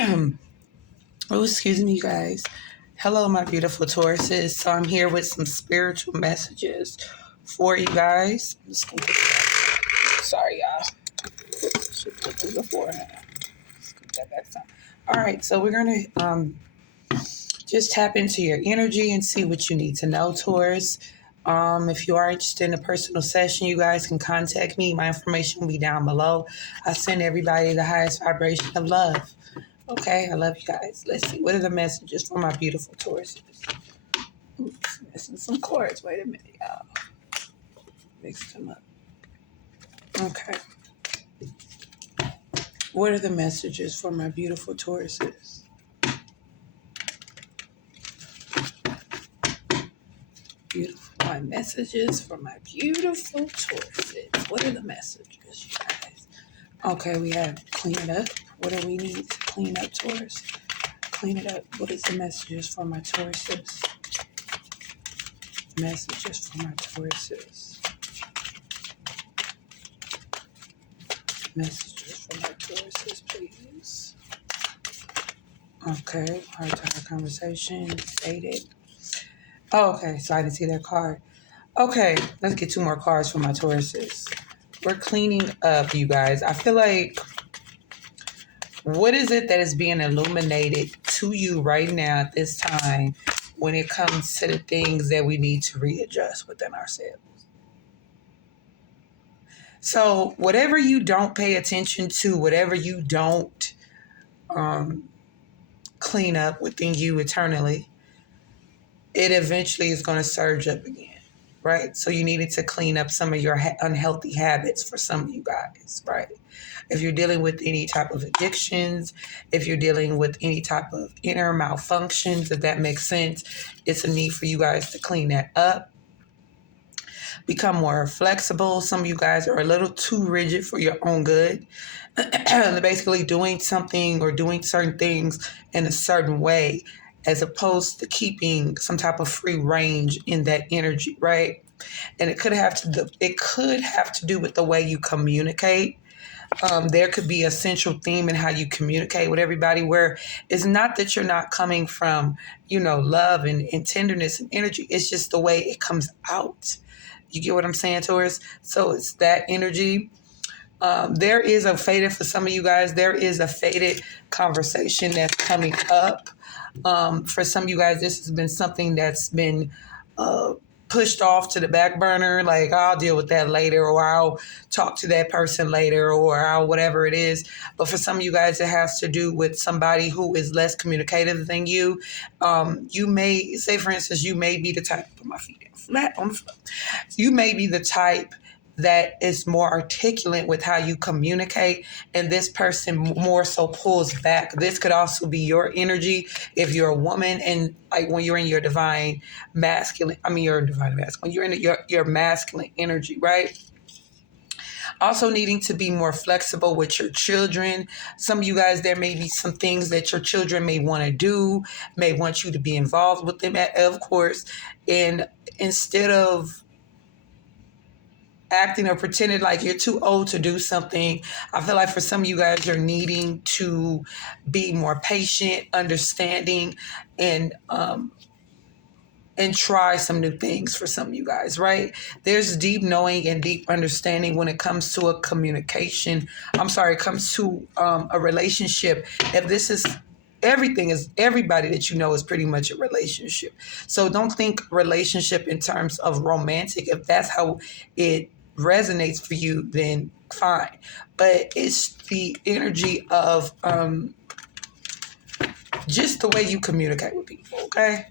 Oh, excuse me, you guys. Hello, my beautiful Tauruses. So I'm here with some spiritual messages for you guys. Sorry, y'all. Should put through the forehead. Scoop that back some. All right, so we're gonna just tap into your energy and see what you need to know, Taurus. If you are interested in a personal session, you guys can contact me. My information will be down below. I send everybody the highest vibration of love. Okay, I love you guys. Let's see. What are the messages for my beautiful Tauruses? Oops, missing some chords. Wait a minute, y'all. Mixed them up. Okay. What are the messages for my beautiful Tauruses? Beautiful. My messages for my beautiful Tauruses. What are the messages, you guys? Okay, we have clean it up. What do we need to clean up, Taurus? Clean it up. What is the messages for my Tauruses? Messages for my Tauruses. Messages for my Tauruses, please. Okay, hard to have conversation. Stated. Oh, okay, so I didn't see that card. Okay, let's get 2 more cards for my Tauruses. We're cleaning up, you guys. I feel like, what is it that is being illuminated to you right now at this time when it comes to the things that we need to readjust within ourselves? So whatever you don't pay attention to, whatever you don't clean up within you eternally, it eventually is going to surge up again, right? So you needed to clean up some of your unhealthy habits for some of you guys, right? If you're dealing with any type of addictions, if you're dealing with any type of inner malfunctions, if that makes sense, it's a need for you guys to clean that up. Become more flexible. Some of you guys are a little too rigid for your own good. They're basically doing something or doing certain things in a certain way, as opposed to keeping some type of free range in that energy, right? And it could have to do with the way you communicate. There could be a central theme in how you communicate with everybody, where it's not that you're not coming from, love and tenderness and energy. It's just the way it comes out. You get what I'm saying, Taurus? So it's that energy. There is a faded, for some of you guys, there is a faded conversation that's coming up. For some of you guys, this has been something that's been pushed off to the back burner. Like, I'll deal with that later, or I'll talk to that person later, or I'll whatever it is. But for some of you guys, it has to do with somebody who is less communicative than you. You may, say for instance, you may be the type, put my feet down flat on the floor. You may be the type that is more articulate with how you communicate, and this person more so pulls back. This could also be your energy if you're a woman, and like when you're in your divine masculine, when you're in your masculine energy, right? Also needing to be more flexible with your children. Some of you guys, there may be some things that your children may want to do, may want you to be involved with them, of course, and instead of acting or pretending like you're too old to do something, I feel like for some of you guys, you're needing to be more patient, understanding, and try some new things for some of you guys, right? There's deep knowing and deep understanding when it comes to a communication. It comes to a relationship. If this is everybody that you know is pretty much a relationship. So don't think relationship in terms of romantic. If that's how it resonates for you, then fine. But it's the energy of just the way you communicate with people, okay?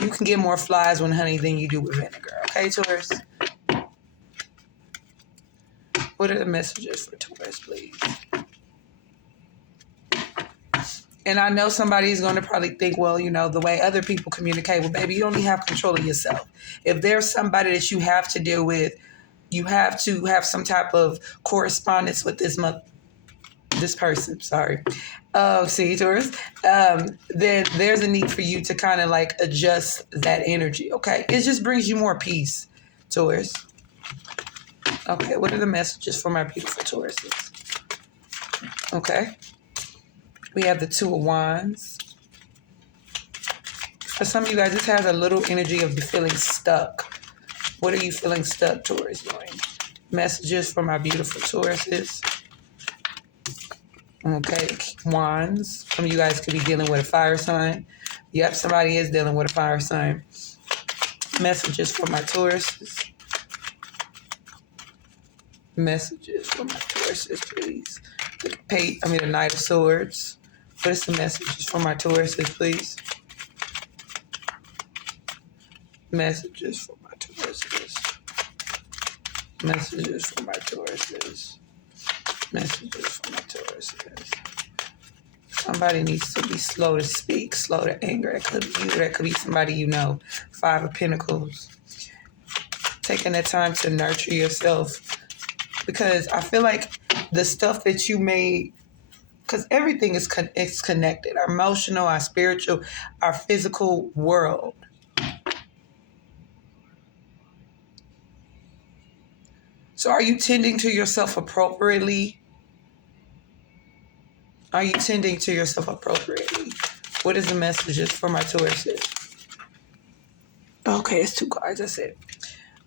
You can get more flies with honey than you do with vinegar, okay, Taurus? What are the messages for Taurus, please? And I know somebody's going to probably think, well, the way other people communicate, well, baby, you only have control of yourself. If there's somebody that you have to deal with, you have to have some type of correspondence with this person, sorry. See, Taurus, then there's a need for you to kind of like adjust that energy, okay? It just brings you more peace, Taurus. Okay, what are the messages for my beautiful Tauruses? Okay. We have the Two of Wands. For some of you guys, this has a little energy of feeling stuck. What are you feeling stuck, Taurus, doing? Messages for my beautiful Tauruses. Okay, Wands. Some of you guys could be dealing with a fire sign. Yep, somebody is dealing with a fire sign. Messages for my Tauruses. Messages for my Tauruses, please. The Knight of Swords. What is the messages for my Tauruses, please? Messages for my Tauruses. Messages for my Tauruses. Messages for my Tauruses. Somebody needs to be slow to speak, slow to anger. That could be you. That could be somebody you know. Five of Pentacles. Taking the time to nurture yourself. Because I feel like the stuff that you made, because everything is connected. Our emotional, our spiritual, our physical world. So are you tending to yourself appropriately? Are you tending to yourself appropriately? What is the messages for my Tauruses? Okay, it's 2 cards. That's it.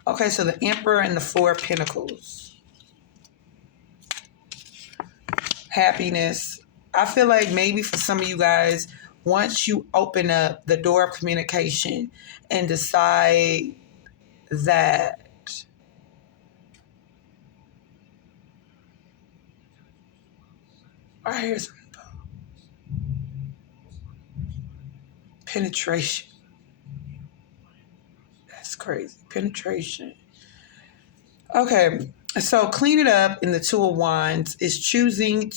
Okay, so the Emperor and the Four of Pentacles. Happiness. I feel like maybe for some of you guys, once you open up the door of communication and decide that here's penetration. That's crazy. Penetration. Okay, so clean it up in the Two of Wands is choosing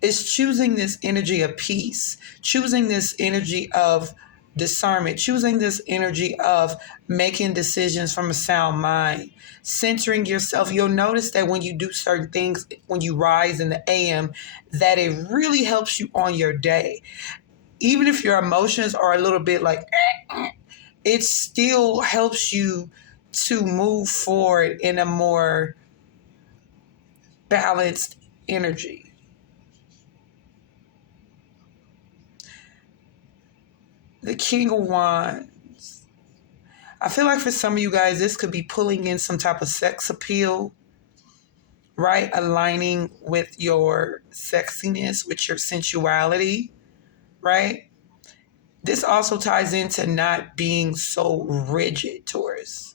this energy of peace, choosing this energy of discernment, choosing this energy of making decisions from a sound mind, centering yourself. You'll notice that when you do certain things, when you rise in the AM, that it really helps you on your day. Even if your emotions are a little bit like, it still helps you to move forward in a more balanced energy. The King of Wands. I feel like for some of you guys, this could be pulling in some type of sex appeal, right? Aligning with your sexiness, with your sensuality, right? This also ties into not being so rigid, Taurus.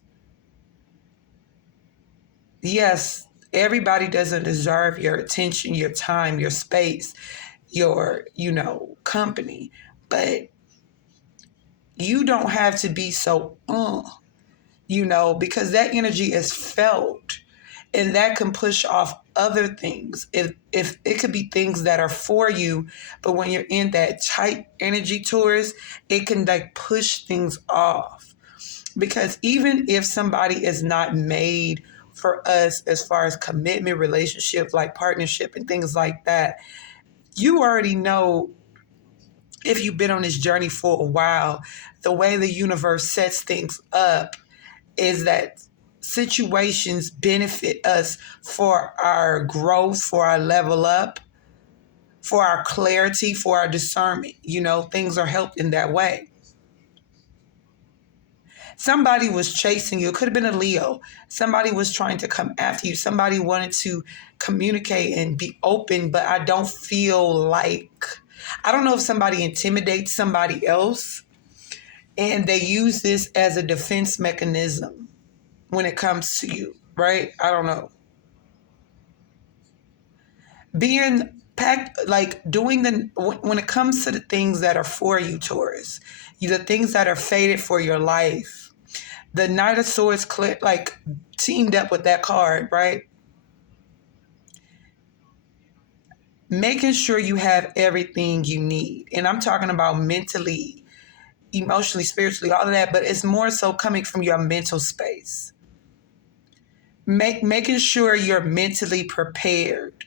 Yes, everybody doesn't deserve your attention, your time, your space, your, company, but you don't have to be so, because that energy is felt and that can push off other things. If it could be things that are for you, but when you're in that tight energy, Taurus, it can like push things off. Because even if somebody is not made for us as far as commitment, relationship, like partnership and things like that, you already know, if you've been on this journey for a while, the way the universe sets things up is that situations benefit us for our growth, for our level up, for our clarity, for our discernment. Things are helped in that way. Somebody was chasing you. It could have been a Leo. Somebody was trying to come after you. Somebody wanted to communicate and be open, but I don't know if somebody intimidates somebody else and they use this as a defense mechanism when it comes to you, right? I don't know. Being packed, like when it comes to the things that are for you, Taurus, the things that are fated for your life, the Knight of Swords teamed up with that card, right? Making sure you have everything you need. And I'm talking about mentally, emotionally, spiritually, all of that, but it's more so coming from your mental space. Making sure you're mentally prepared.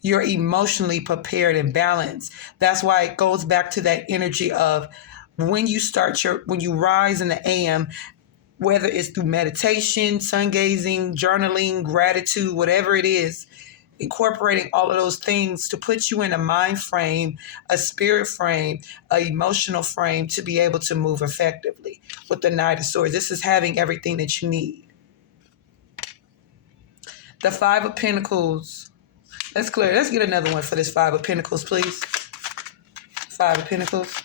You're emotionally prepared and balanced. That's why it goes back to that energy of when you rise in the AM, whether it's through meditation, sun gazing, journaling, gratitude, whatever it is, incorporating all of those things to put you in a mind frame, a spirit frame, an emotional frame to be able to move effectively with the Knight of Swords. This is having everything that you need. The Five of Pentacles. Let's clear. Let's get another one for this Five of Pentacles, please. Five of Pentacles.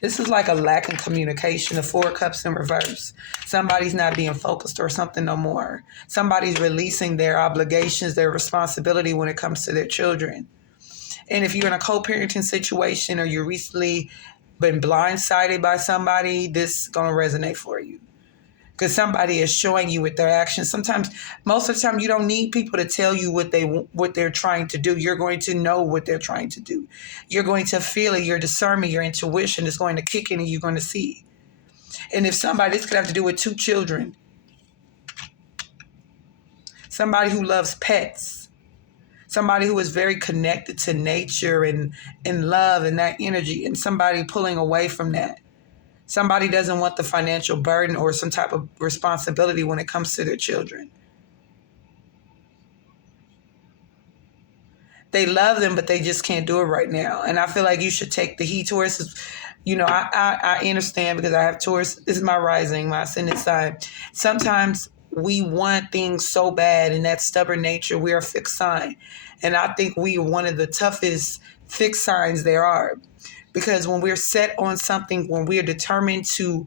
This is like a lack in communication. The Four of Cups in reverse. Somebody's not being focused or something no more. Somebody's releasing their obligations, their responsibility when it comes to their children. And if you're in a co-parenting situation or you're recently been blindsided by somebody, this is going to resonate for you. Because somebody is showing you with their actions. Sometimes, most of the time, you don't need people to tell you what they're trying to do. You're going to know what they're trying to do. You're going to feel it. Your discernment, your intuition is going to kick in, and you're going to see. And if somebody, this could have to do with two children. Somebody who loves pets. Somebody who is very connected to nature and love and that energy. And somebody pulling away from that. Somebody doesn't want the financial burden or some type of responsibility when it comes to their children. They love them, but they just can't do it right now. And I feel like you should take the heat. Taurus, I understand because I have Taurus. This is my rising, my ascendant sign. Sometimes we want things so bad, and that stubborn nature, we are a fixed sign. And I think we are one of the toughest fixed signs there are. Because when we're set on something, when we're determined to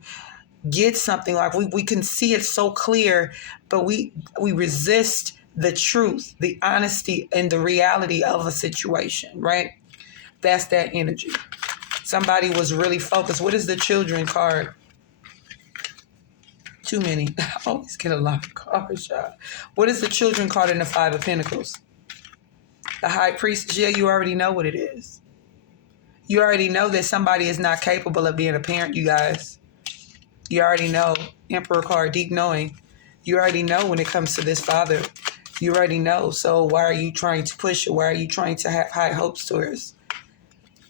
get something, like we can see it so clear, but we resist the truth, the honesty, and the reality of a situation, right? That's that energy. Somebody was really focused. What is the children card? Too many. I always get a lot of cards, y'all. What is the children card in the Five of Pentacles? The High Priestess. Yeah, you already know what it is. You already know that somebody is not capable of being a parent, you guys. You already know. Emperor card, deep knowing. You already know when it comes to this father. You already know. So why are you trying to push it? Why are you trying to have high hopes towards?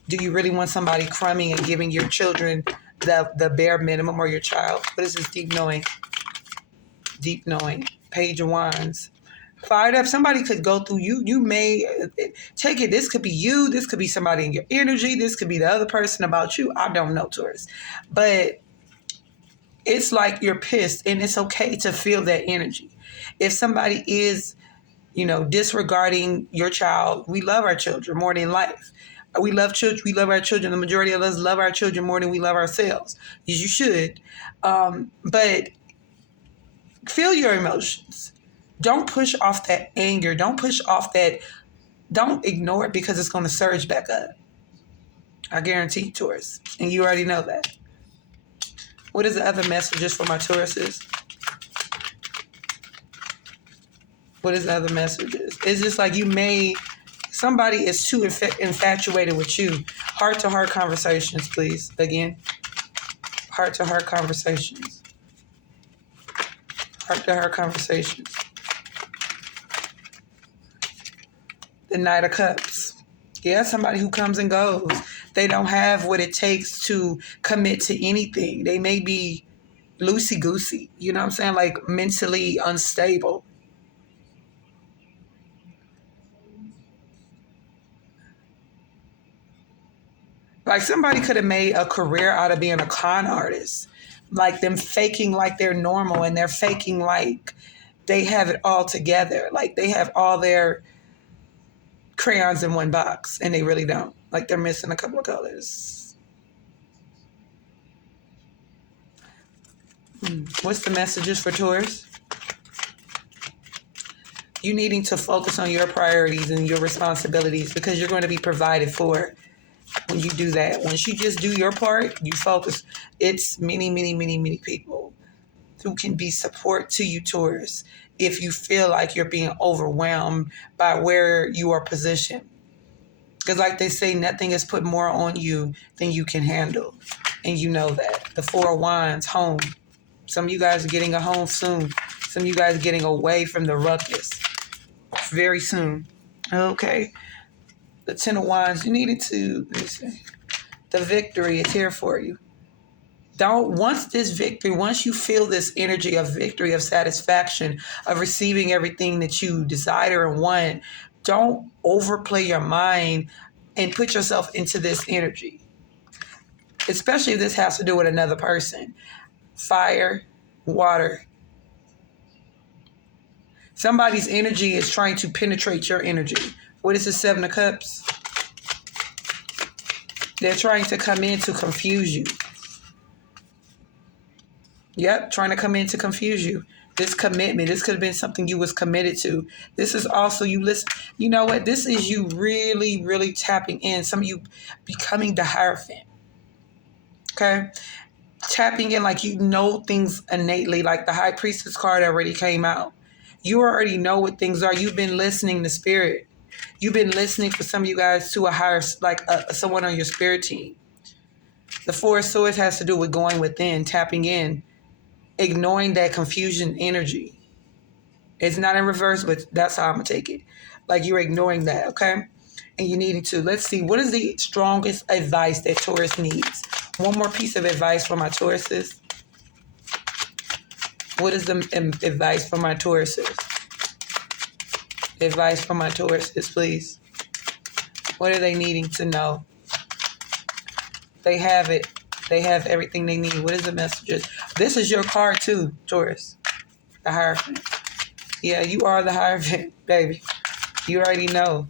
Do you really want somebody crumbing and giving your children the bare minimum, or your child? What is this deep knowing? Deep knowing. Page of Wands. Fired up. Somebody could go through you. You may take it. This could be you. This could be somebody in your energy. This could be the other person about you. I don't know, Taurus. But it's like you're pissed, and it's okay to feel that energy. If somebody is, disregarding your child, we love our children more than life. We love children. We love our children. The majority of us love our children more than we love ourselves. You should. But feel your emotions. Don't push off that anger. Don't push off that. Don't ignore it because it's going to surge back up. I guarantee you, Taurus. And you already know that. What is the other messages for my Tauruses? What is the other messages? It's just like somebody is too infatuated with you. Heart-to-heart conversations, please. Again. Heart-to-heart conversations. Heart-to-heart conversations. The Knight of Cups. Yeah, somebody who comes and goes. They don't have what it takes to commit to anything. They may be loosey-goosey. You know what I'm saying? Like mentally unstable. Like somebody could have made a career out of being a con artist. Like them faking like they're normal, and they're faking like they have it all together. Like they have all their crayons in one box, and they really don't. Like they're missing a couple of colors. What's the messages for Taurus? You needing to focus on your priorities and your responsibilities, because you're going to be provided for when you do that. Once you just do your part, you focus. It's many, many, many, many people who can be support to you, Taurus, if you feel like you're being overwhelmed by where you are positioned. Because like they say, nothing is put more on you than you can handle. And you know that. The Four of Wands, home. Some of you guys are getting a home soon. Some of you guys are getting away from the ruckus very soon. Okay. The Ten of Wands, you needed to, let me see. The victory is here for you. Once you feel this energy of victory, of satisfaction, of receiving everything that you desire and want, Don't overplay your mind and put yourself into this energy, especially if this has to do with another person. Fire, water. Somebody's energy is trying to penetrate your energy. What is the Seven of Cups? They're trying to come in to confuse you. Yep, trying to come in to confuse you. This commitment, this could have been something you was committed to. This is also you listen. You know what? This is you really, really tapping in. Some of you becoming the Hierophant. Okay? Tapping in like you know things innately, like the High Priestess card already came out. You already know what things are. You've been listening to spirit. You've been listening for some of you guys to a higher, like someone on your spirit team. The Four of Swords has to do with going within, tapping in, ignoring that confusion energy. It's not in reverse, but that's how I'm going to take it. Like you're ignoring that, okay? And you needing to. Let's see, what is the strongest advice that Taurus needs? One more piece of advice for my Tauruses. What is the advice for my Tauruses? Advice for my Tauruses, please. What are they needing to know? They have it. They have everything they need. What is the messages? This is your card too, Taurus. The Hierophant. Yeah, you are the Hierophant, baby. You already know.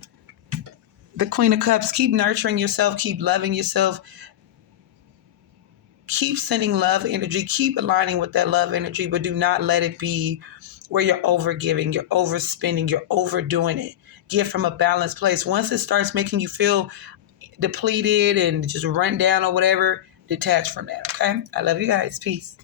The Queen of Cups. Keep nurturing yourself. Keep loving yourself. Keep sending love energy. Keep aligning with that love energy, but do not let it be where you're overgiving, you're overspending, you're overdoing it. Give from a balanced place. Once it starts making you feel depleted and just run down or whatever, detach from that, okay? I love you guys. Peace.